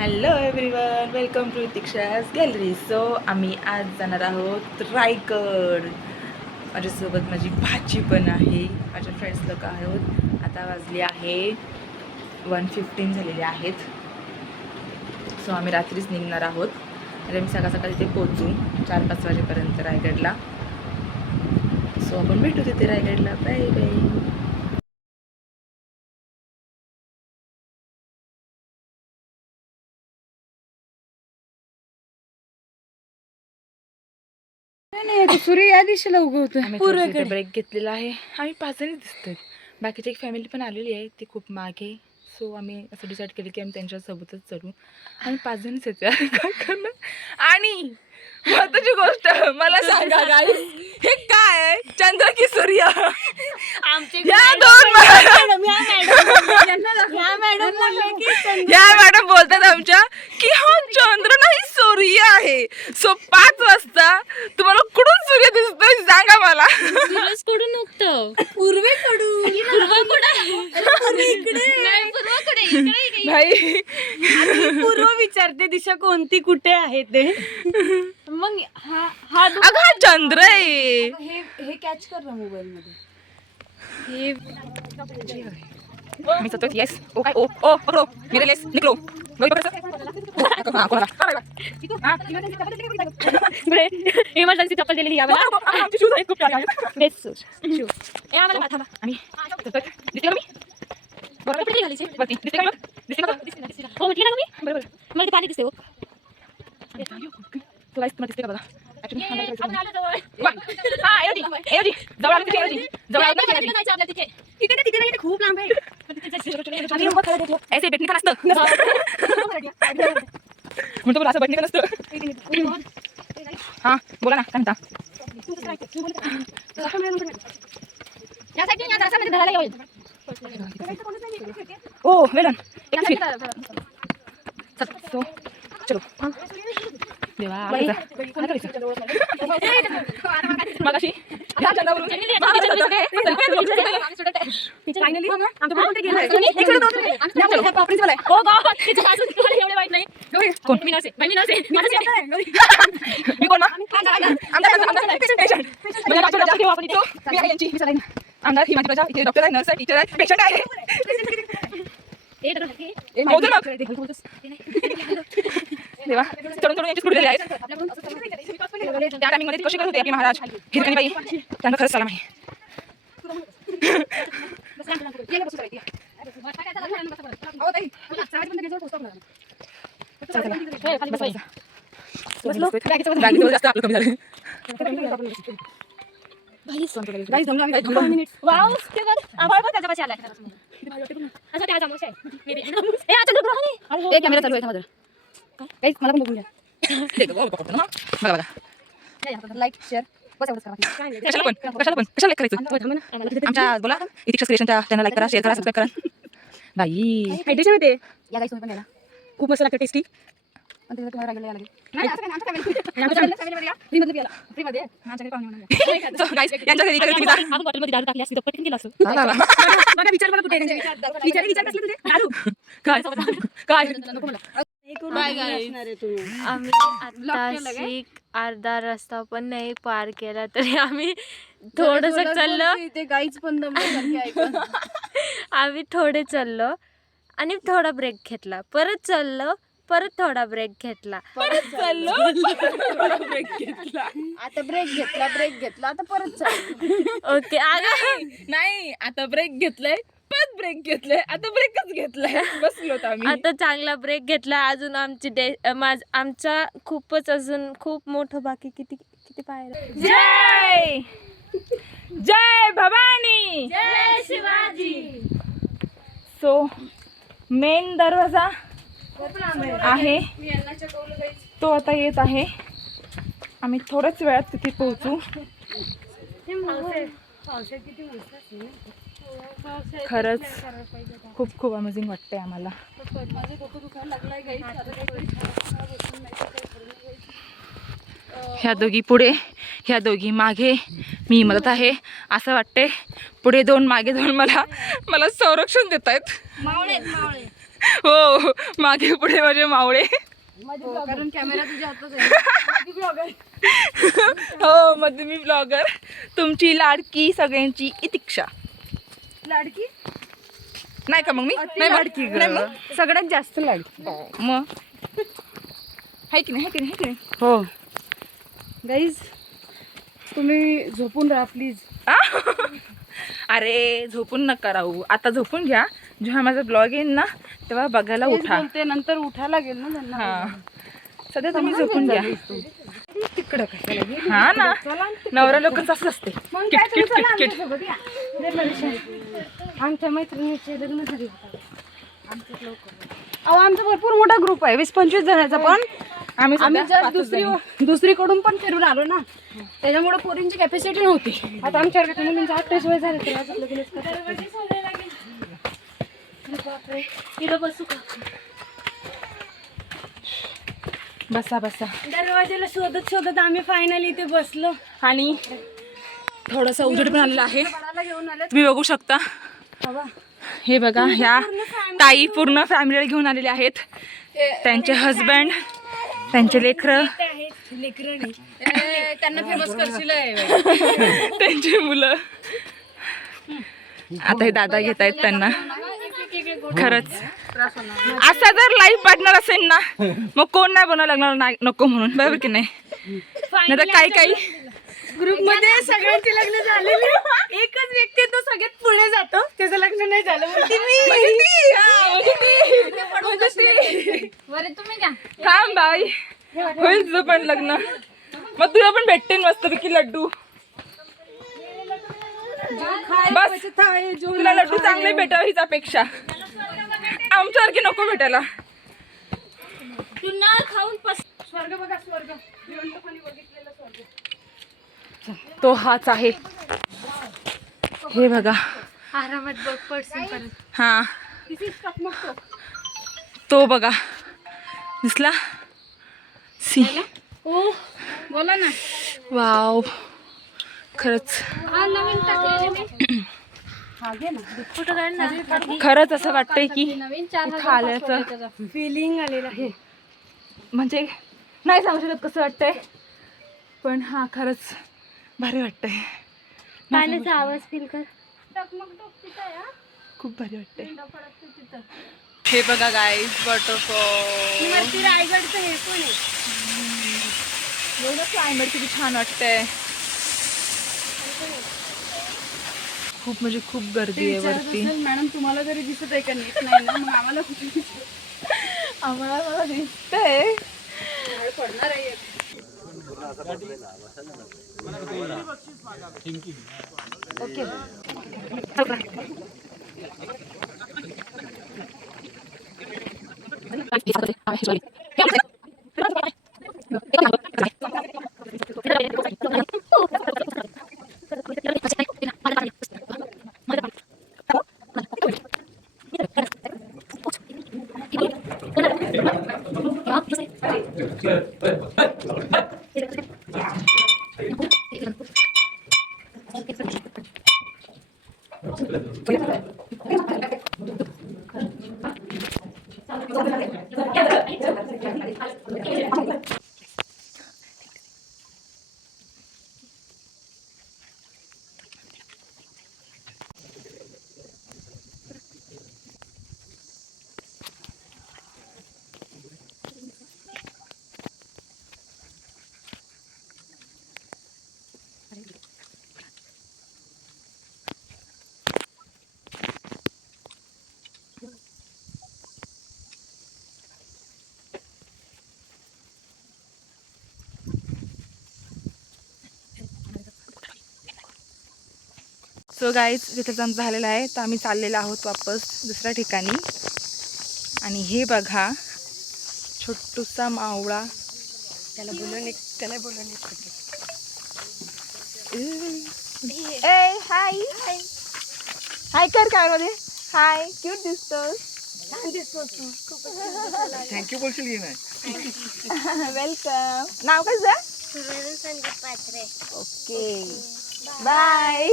Hello everyone, welcome to Diksha's gallery. So आम्ही आज जाणार आहोत रायगड. माझ्यासोबत माझी भाची पण आहे, माझ्या फ्रेंड्स लोक आहोत. आता वाजले आहे 1:15 झालेले आहेत. सो आम्ही रात्रीच निघणार आहोत आणि आम्ही सकाळ सकाळ तिथे पोहोचू 4-5 वाजेपर्यंत रायगडला. सो आपण भेटू तिथे रायगडला. Bye bye. नाही सूर्य या दिशेला उगवतो. आम्ही ब्रेक घेतलेला आहे. आम्ही 5 जणी दिसतोय. बाकीची एक फॅमिली पण आलेली आहे, ती खूप मागे. सो आम्ही असं डिसाईड केलं की आम्ही त्यांच्यासोबतच चढू. आम्ही 5 जणच येतो काय करणार. आणि महत्वाची गोष्ट मला सांगा गाईस, हे काय आहे, चंद्र की सूर्य? या मॅडम बोलतात आमच्या की हा चंद्र नाही सूर्य आहे. सो 5 वाजता तुम्हाला कुठून सूर्य दिसतोय सांगा मला. कुठून उगतो? पूर्वेकडून. भाई पूर्व विचारते दिशा कोणती कुठे आहे ते. मग हा अगं हा चंद्र आहे. हे कॅच कर ना मोबाईल मध्ये. मी सतत येस ओ काय ओ ओ पकडो मेरे लेस निकलो वही पकड़ हां कोला बरे इमर्जन्सी चप्पल दिलेली आहे आम्हाला. आमचे शूज आहेत खूप प्यारे आहेत. Best shoes. ए आम्हाला माथा बा. आणि सतत दिसते का मी बरोबर कुठे घालायचे? वरती दिसते का दिसते का हो म्हटली ना तुम्ही. बरोबर मला ते पाणी दिसते हो. तुला तुम्हाला दिसते का बघा ऍक्च्युली आपण आलो जवळ. हां एवढी जवळ आलं तिथे जवळ आलं तिथे जायचं आपल्या तिथे. तिथे नाही खूप लांब आहे. ऐसे बैठने का नसतं म्हणतो बोला असं बैठने का नसतं. हां बोला ना काय म्हणता. या साईडने या जरासा मध्ये धरायला येईल. ओ वेल डन सो चलो देवा मगाशी आमदार ही माझी प्रजा इथे डॉक्टर आहे, नर्स आहे, टीचर आहे, पेशंट आहे. देवा चढून चढून यांची स्कूटी आहेत. त्या टायमिंगमध्ये ती कशी करत होती आपली महाराज हिरकणी बाई, त्यांना खरंच सलाम आहे. जास्त आपलं कमी झालं. वाव ते बघ आवाज बघ त्याच्यापाशी आलाय. असं त्या जामोश आहे. ए आता चंद्रग्रहण आहे. कॅमेरा चालू आहे माझा. गाईस मला पण बघून घ्या. बघा बघा लाईक शेअर कशाला लाईक करायचं. आमच्या बोला इतिक्स क्रिएशनच्या चॅनल लाईक करा, शेअर करा, सबस्क्राईब करा. बाई हायड्रेशन होते या गाईस तुम्ही पण याला खूप मस्त लागतं टेस्टी. पण ते तुम्हाला रागले लागेल. नाही असं काय आमच्या फॅमिली फ्री मध्ये याला फ्री मध्ये आमच्या पाहुणे म्हणून गाईस यांच्या घरी इकडे तुम्ही जा. आपण बॉटल मध्ये दारू टाकली असती तर पटकन केलं असतं. मला विचार मला कुठे विचार कसले तुझे दारू काय काय नको मला. आम्ही आता अर्धा रस्ता पण नाही पार केला तरी आम्ही थोडस चाललो. आम्ही थोडे चाललो आणि थोडा ब्रेक घेतला, परत चाललो, परत थोडा ब्रेक घेतला, परत चाललो, ब्रेक घेतला, आता ब्रेक घेतला आता परत चाललो. ओके नाही आता ब्रेक घेतलाय, परत ब्रेक घेतलाय, आता ब्रेकच घेतलाय, बसलो होतो आम्ही. आता चांगला ब्रेक घेतला. अजून आमची आमचा खूपच अजून खूप मोठं बाकी किती किती पायऱ्या. जय जय भवानी, जय शिवाजी. सो मेन दरवाजा आहे तो आता येत आहे. आम्ही थोड्याच वेळात तिथे पोहोचू. खरंच खूप खूप अमेझिंग वाटतंय आम्हाला. ह्या दोघी पुढे, ह्या दोघी मागे, मी मदत आहे. असं वाटते पुढे दोन मागे दोन मला संरक्षण देत आहेत. हो मागे पुढे माझे मावळे. कारण कॅमेरा तुझ्या हातात आहे. हो मध्ये मी ब्लॉगर, तुमची लाडकी सगळ्यांची इतिक्षा. लाडकी नाही का मग मी नाही लाडकी मग सगळ्यात जास्त लाडकी. मग हाय की नाही, हाय की नाही, हाय की नाही. हो गाईज तुम्ही झोपून राहा प्लीज. अरे झोपून नका राहू, आता झोपून घ्या. जेव्हा माझा ब्लॉग येईल ना तेव्हा बघायला उठा. ते नंतर उठायला लागेल ना त्यांना. हा सध्या तुम्ही झोपून घ्या. तिकडं कशाला गेली? हा ना, नवरा लोकांचं असं असते. मग किट काय किट तुम्ही चला किट किट. आमच्यासोबत या. लय परेशान. आमच्या मैत्रिणीचे लग्न झाले होते. अहो आमचा भरपूर मोठा ग्रुप आहे, 20-25 जणांचा. पण आम्ही सध्या जर पाचच दुसरीकडून पण फिरून आलो ना, त्याच्यामुळे पोरींची कॅपॅसिटी नव्हती. आता आमच्याकडे मुलींचा 28 वय झाले तर आज लगेच बापरे. इथं बसू का? बसा बसा. दरवाजाला शोधत शोधत आम्ही फायनली इथे बसलो. आणि थोडंसं उजेड पण आलेलं आहे, घेऊन आले तुम्ही बघू शकता. बाबा. हे बघा, ह्या ताई पूर्ण फॅमिलीला घेऊन आलेले आहेत. त्यांचे हजबंड, त्यांचे लेकरं, त्यांना फेमस करशील त्यांची मुलं. आता हे दादा घेत आहेत त्यांना. खरंच असा जर लाईव्ह पार्टनर असेल ना मग कोण नाही बनवायला लागणार नाही, नको म्हणून, बरोबर की नाही. नाही तर काही काही ग्रुप मध्ये सगळ्यांचे लग्न झालेले, एकच व्यक्ती तो सगळ्यात पुढे जातो, त्याचं लग्न नाही झालं. बरं तुम्ही घ्या. थांब बाई, होईल तुझं पण लग्न, मग तुला पण भेटते मस्तपैकी लड्डू. बस तुला लड्डू चांगले भेटावे हीच अपेक्षा, आमच्यासारखी नको भेटायला. तू ना खाऊन स्वर्ग बघा, स्वर्ग जिवंतपणी बघितलेला स्वर्ग. तो हाच आहे, हे बघा. आरामात बघ पडशील. हा तो बघा दिसला. सी ओ बोला ना. वाव, खरंच नवीन टाकलेले फोटो काढ ना. खरंच असं वाटतंय की नवीन इथं आल्याचं फिलिंग आलेलं आहे. म्हणजे नाही सांगू शकत कसं वाटतंय, पण हा खरंच भारी वाटतंय. पाण्याचा आवाज फील कर. खूप भारी वाटतंय. हे बघा गाईज, वॉटरफॉल. रायगडचं हे पण आहे. एवढं क्लायमेट किती छान वाटतंय. खूप म्हणजे खूप गर्दी आहे वरती. मॅडम तुम्हाला जरी दिसत आहे का नीट नाही ना, मग आम्हाला कुठे दिसत? आम्हाला मला दिसतंय. पडणार आहे. ओके सो गाईज, तिथं जम झालेलं आहे, तर आम्ही चाललेलो आहोत वापस दुसऱ्या ठिकाणी. आणि हे बघा, छोटूसा मावळा. त्याला बोलून ए हाय हाय हाय कर काय मध्ये. हाय, क्यूट दिसतोस. छान दिसतोस तू. थँक्यू बोलशील की नाही? वेलकम. नाव कसं? संदीप पात्रे. Okay bye.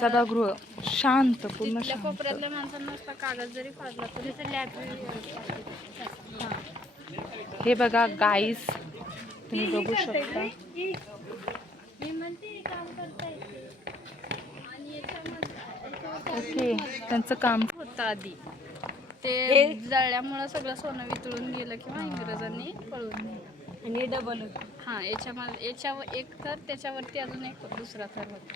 सभागृह शांत, पूर्ण तिथल्या शांत. कोपऱ्यातल्या माणसांना नुसता कागद जरी फाडला तरी ते लायब्ररी. हे बघा गाईस, तुम्ही बघू शकता. मी म्हणते काम करता येते. आणि याच्यामध्ये ओके, त्यांचं काम होतं आधी ते जळल्यामुळं सगळं सोनं वितळून गेलं किंवा इंग्रजांनी पळून नेलं. आणि डबल हां, याच्यावर एक थर, त्याच्यावरती अजून एक दुसरा थर होता.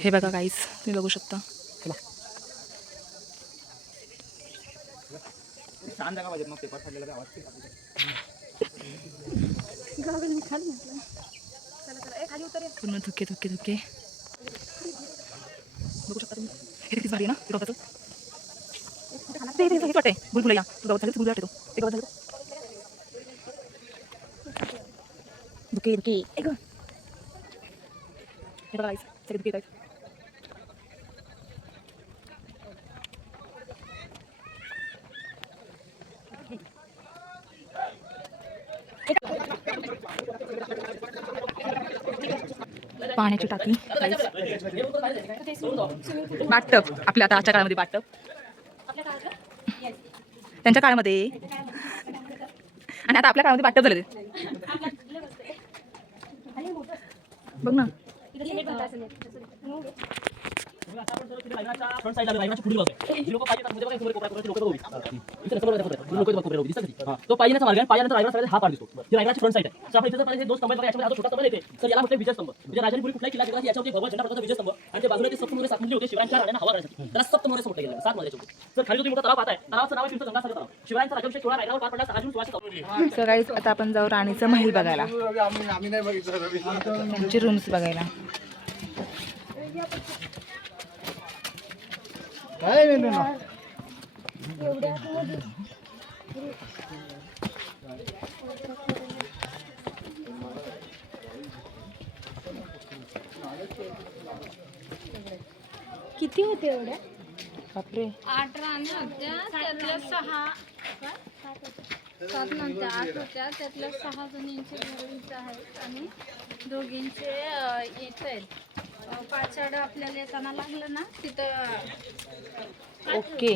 हे बघा गाईस, तुम्ही बघू शकता. छान जागा पाहिजे मग पेपर फाडलेला आवाज. पूर्ण धुके धुके धुके बघू शकता तुम्ही. हे किती भारी आहे ना ते गवताचं. ते हेच वाटतंय भुलभुलैया. गवत झालं भुलभुलैया वाटतो ते गवत झालं. धुके धुके हे बघा गाईस, सगळे धुके आहेत. पाण्याची टाकी, बाथटब. आपल्या आता आजच्या काळामध्ये बाथटब, त्यांच्या काळामध्ये आणि आता आपल्या काळामध्ये बाथटब झाले. बघ ना. तो पाहिजेचा मार्ग आहे. पाहिल्यानंतर रायगड हा पार दिसतो. ही रायगडाची फ्रंट साईड आहे. तर आपण इथे पाहिजे दोन स्तंभ बघा, याच्यामध्ये छोटा स्तंभ येते. तर याला म्हणतात विजय स्तंभ. म्हणजे राजाने पुढे कुठलाही किल्ला केला याच्यावरती भगवान झेंडा प्रकारचा विजय स्तंभ आणि ते बाजूला ते सप्तमोरे सात मुली होते शिवरायांच्या राजांना हवा करण्यासाठी. त्याला सप्तमोरे म्हटलं गेलं. सात मध्ये होते. तर खाली तुम्ही मोठा तलाव पाहताय. तलावाचं नाव आहे पिंपळ गंगासागर तलाव. शिवरायांचा राज्याभिषेक सोहळा रायगडावर पार पडला 6 जून 1614. सो गाईस, आता आपण जाऊ राणीचं महल बघायला, आम्ही नाही बघितलं. त्यांची रूम्स बघायला. काय नाही ना. किती होते एवढ्या? बापरे. 8 राण्या होत्या, त्यातल्या 6 7 नव्हत्या, 8 होत्या. त्यातल्या 6 जणींचे घरीच आहेत आणि दोघींचे इथं आहेत. पाचाड आपल्याला येताना लागलं ना तिथं ओके.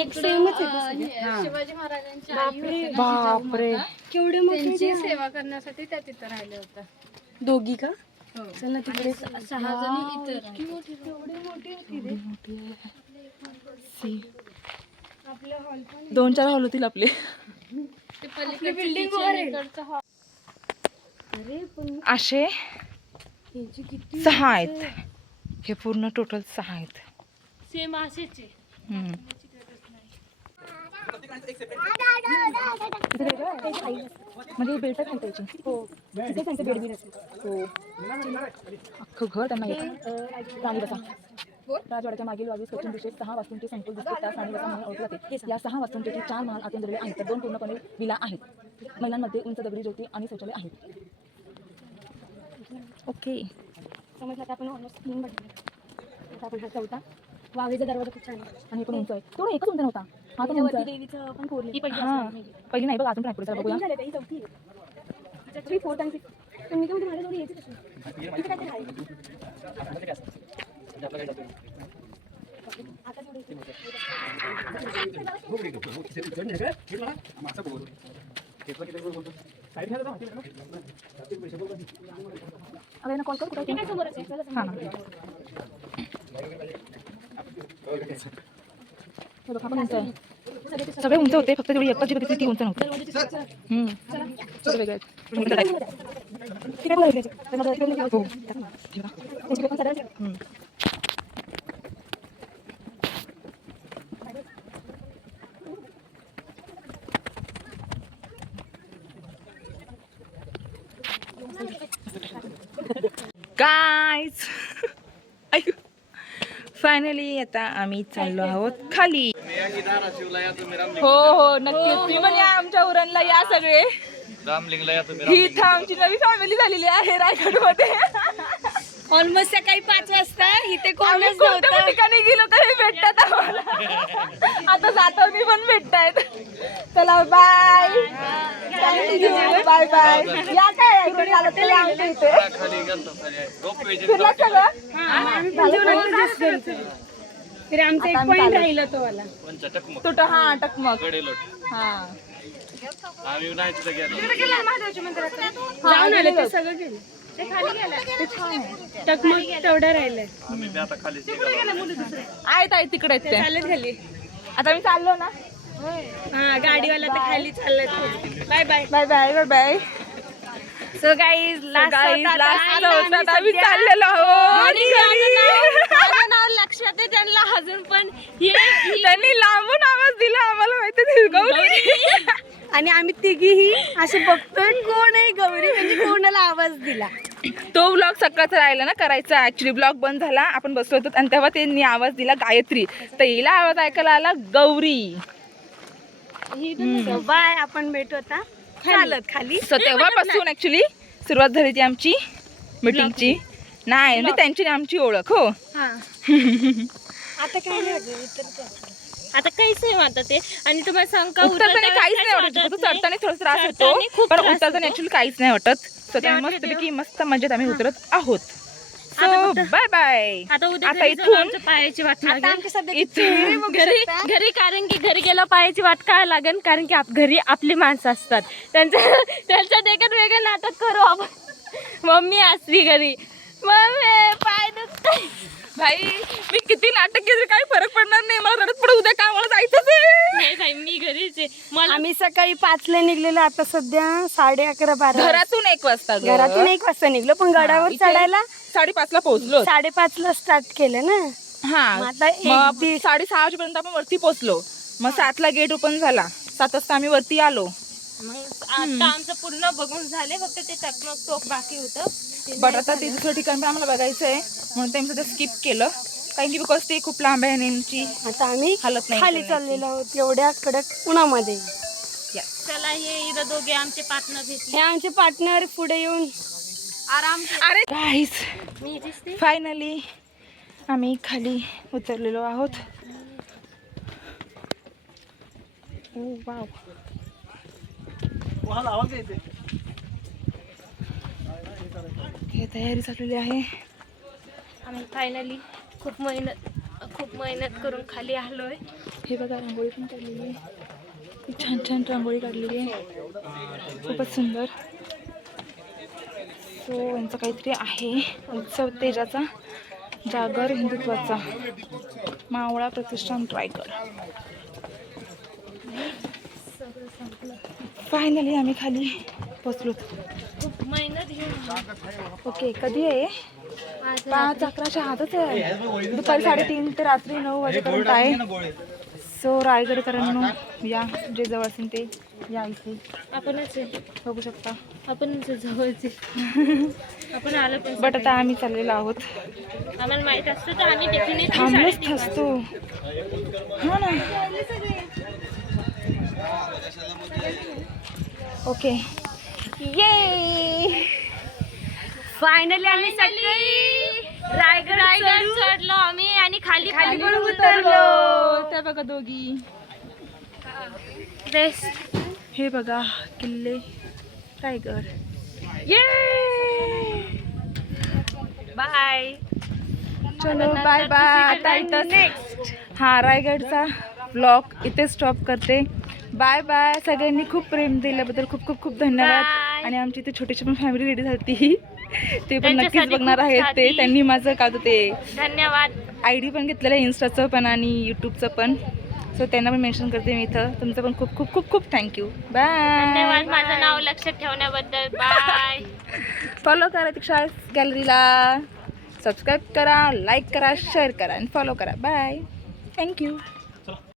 एक सेमच शिवाजी महाराजांची आई होती ना, बापरे. केवढे त्यांची सेवा करण्यासाठी त्या तिथं राहिल्या होत्या. दोघी का? चला तिकडे 6 जणी इथं. आपल्या हॉल पण 2-4 हॉल होतील आपले. ते पलीकडे बिल्डिंग हॉल. अरे पण असे यांची किती 6 आहेत. हे पूर्ण टोटल 6 आहेत. सेम असेच आहे. हम्म. म्हणजे बेल्टच नाही त्याची. हो, तिथे त्यांचं बेड बिड असेल. हो, अख्खं घर त्यांना येतं. राणी बसा. राजवाड्याच्या मागील बाजूस पश्चिम दिशेत 6 वास्तूंचे संकुल दिसते. त्यास राणी बसा म्हणून ओळखले जाते. या 6 वास्तूंपैकी 4 महाल आतून दरले आहेत, तर 2 पूर्णपणे विला आहेत. महिलांमध्ये उंच दगडी ज्योती आणि शौचालय आहेत. ओके. समजलं आता आपण ऑलमोस्ट 3 बघितले. आता आपण हा चौथा वाघेचा दरवाजा खूप छान आहे. आणि पण उंच आहे. तेवढं एकच उंच नव्हता. हा पण उंच आहे. देवीचं पण कोरली हां, पहिली नाही बघ, अजून पण आहे. पुढे बघूया. झाले ही चौथी आहे. 3, 4 आणि 6. पण मी काय म्हणते माझ्याजवळ यायची कशी इथे काय आहे आता अरे ना कॉल करू कुठे? काय समोरच आहे. हां हां. हे बघा, आपण उंच आहे. सगळे उंच होते, फक्त तेवढी एकच जी बघितली ती उंच नव्हती. सगळे वेगळे आहेत. हो. गाईज, फायनली आता आम्ही चाललो आहोत खाली. हो हो, नक्कीच. तुम्ही पण या आमच्या उरणला, या सगळे. ही इथं आमची नवी फॅमिली झालेली आहे रायगडमध्ये. ऑलमोस्ट सकाळी 5 वाजता इथे आम्ही कोणच कोणत्या नव्हतं. ठिकाणी गेलो तर हे भेटतात आम्हाला. आता जाताना पण भेटतायत. चला बाय. Bye bye. या काय इकडे आलं तरी आमच्या इथे. फिरलात सगळं? आमचा एक पॉइंट राहिला तो वाला. तुटं हा टकमक. हा जाऊन आले ते सगळं गेलं. ते खाली गेलं. टकमक तेवढं राहिलंय. आहेत आहेत तिकडे आहेत ते. चालत खाली. आता मी चाललो ना. हा गाडीवाला तर खाली चाललंय. Bye bye. Bye bye bye bye. So guys last आम्ही चाललेलो आहोत घरी. माझं नाव लक्षात आहे त्यांना अजून पण त्यांनी लांबून आवाज दिला आम्हाला माहिती नाही गौरी. आणि आम्ही तिघीही असे बघतोय कोण आहे गौरी म्हणजे कोणाला आवाज दिला. तो ब्लॉग सकाळचा राहिला ना करायचा. ऍक्च्युली ब्लॉग बंद झाला आपण बसलो होतो आणि तेव्हा त्यांनी आवाज दिला गायत्री. तर हिला आवाज ऐकायला आला गौरी. बाय. आपण भेटू आता चालत खाली. सो तेव्हापासून ऍक्च्युली सुरुवात झाली ती आमची मीटिंगची. नाही म्हणजे त्यांची आणि आमची ओळख. हो आता काय नाही. आता काहीच नाही वाटत ते. आणि तुम्हाला सांग का उतरताना काहीच नाही वाटत. फक्त चढताना थोडा त्रास होतो पण उतरताना ऍक्च्युली काहीच नाही वाटत. सो त्यामुळे मस्तपैकी मस्त मजेत आम्ही उतरत आहोत. So bye bye. आता उद्या आता घरी जाऊन इथून आमच्या पायाची वाट लागेल. आमच्या सध्या इथून घरी कारण की घरी गेलं पायाची वाट काय लागेल कारण की घरी आपली माणसं असतात. त्यांच्या देखत वेगळं नाटक करू आपण. मम्मी असली घरी मम्मी पाय दुखतंय. भाई मी किती नाटक केले काही फरक पडणार नाही. मला रडत पडू उद्या कामाला जायचंच आहे. नाही ताई, मी घरीच आहे. मला आम्ही सकाळी 5ला निघलेलो. आता सध्या 11:30-12. घरातून 1 वाजता ग. घरातून 1 वाजता निघलो पण गडावर इथे चढायला 5:30ला पोहोचलो. 5:30ला स्टार्ट केलं ना. हा मग आता मग 6:30 पर्यंत आपण वरती पोहोचलो. मग 7ला गेट ओपन झाला. 7 वाजता आम्ही वरती आलो. मग आता आमचं पूर्ण बघून झाले. फक्त ते टकमक टोक बाकी होतं. बट आता ते दुसरं ठिकाण पण आम्हाला बघायचं आहे म्हणून ते आम्ही सध्या स्किप केलं. कारण की बिकॉज ते खूप लांब आहे आणि यांची आता आम्ही हालत नाही खाली करण्याची. चाललेलो आहोत एवढ्या कडक उन्हामध्ये. चला हे इथं दोघे आमचे पार्टनर भेटले. हे आमचे पार्टनर पुढे येऊन आराम अरे गाईस मी दिसते. फायनली आम्ही खाली उतरलेलो आहोत. ओ वाव. हे तयारी चाललेली आहे. आम्ही फायनली खूप मेहनत करून खाली आलोय. हे बघा रांगोळी पण काढलेली आहे. खूप छान छान रांगोळी काढलेली आहे. खूपच सुंदर. सो यांचं काहीतरी आहे उत्सव तेजाचा जागर हिंदुत्वाचा मावळा प्रतिष्ठान रायगड. फायनली आम्ही खाली पोचलो. खूप मेहनत घेऊन ओके कधी आहे? 5-11च्या आतच आहे. दुपारी 3:30 ते रात्री 9 वाजेपर्यंत आहे. सो रायगडकरांनो या जे जवळ असेल ते या इथे आपणच आहे. बघू शकता. आपणच आहे जवळचे. आपण आलं पण बट आता आम्ही चाललेलो आहोत. आम्हाला माहित असतं तर आम्ही डेफिनेटली थांबलोच असतो. हा ना. ओके ये फायनली आम्ही सकाळी रायगड चढलो आम्ही आणि खाली पण उतरलो. त्या बघा दोघी. रेस्ट. हे बघा किल्ले रायगड. ये बाय. चलो बाय बाय. आता इथं हा रायगडचा ब्लॉग इथे स्टॉप करते. Bye bye. सगळ्यांनी खूप प्रेम दिल्याबद्दल खूप खूप खूप धन्यवाद. Bye. आणि आमची इथे छोटीशी पण फॅमिली रेडी झाली. ते पण नक्कीच त्यांच्यासाठी बघणार खूप आहेत. ते साधी. त्यांनी माझं का ते धन्यवाद. ID पण घेतलेलं आहे इन्स्टाचं पण आणि यूट्यूबचं पण. सो त्यांना पण मेन्शन करते मी इथं. तुमचं पण खूप खूप खूप खूप थँक्यू. धन्यवाद बाय. माझं नाव लक्षात ठेवण्याबद्दल. बाय. फॉलो करा तिक्षा गॅलरीला. सबस्क्राईब करा, लाईक करा, शेअर करा आणि फॉलो करा. बाय. थँक्यू.